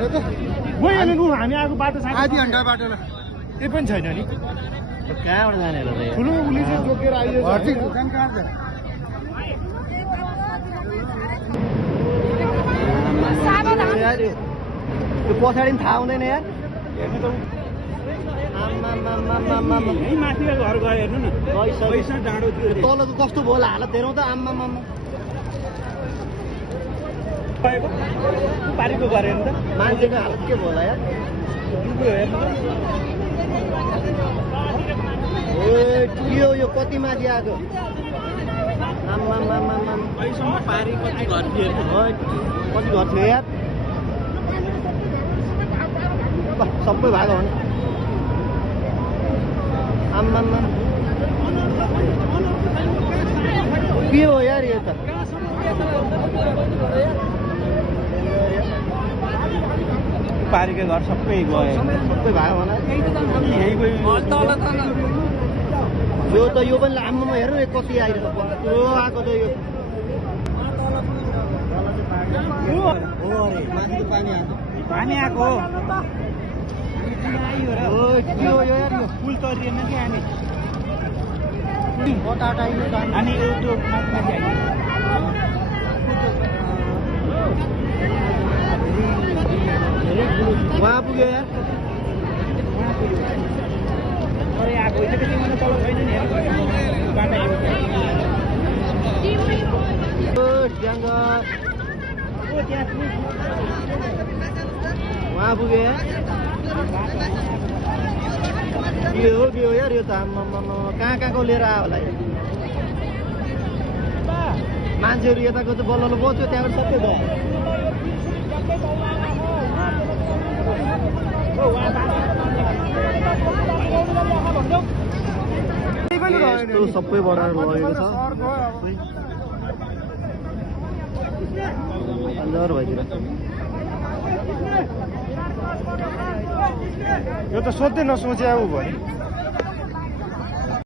हामी आएको बाटो आधी घन्टा बाटोलाई त्यही पनि छैन नि कहाँबाट जाने होला त ठुलो उली चाहिँ जोकेर आइयो दोकान कहाँ छ त्यो पछाडि पनि थाहा हुँदैन यार हेर्नु त यहीँ माथिको घर गयो हेर्नु न पैसा डाँडो थियो तलको कस्तो भयो होला हालत हेरौँ त आम्मा पारीको घर हेर्नु त मान्छेको हालत के भयो होला यार के हो यो कति माथि आएको आम्मा अहिलेसम्म पारी कति घर थियो कति घर थियो यार सबै भएको हो नि आम्मा के हो यार यो त पारीको घर सबै गयो सबै भएको होला यो त यो पनि आम्मामा हेर्नु न कति आइरहेको कत्रो आएको छ यो पानी आएको के हो यार यो पुल तरिएन कि हामी कटाटा अनि त्यो माथि आइयो वहाँ पुग्यो यार आएको होइन मलाई तल छैन नि वहाँ पुग्यो यार के हो यार यो त आम्मामा कहाँ कहाँको लिएर आयो होला मान्छेहरू यताको त बल्ल बच्यो त्यहाँबाट सबै भयो सबै बढाएर लगेको छ अन्जर भइदिएर यो त सोध्दै नसोचे ऊ भयो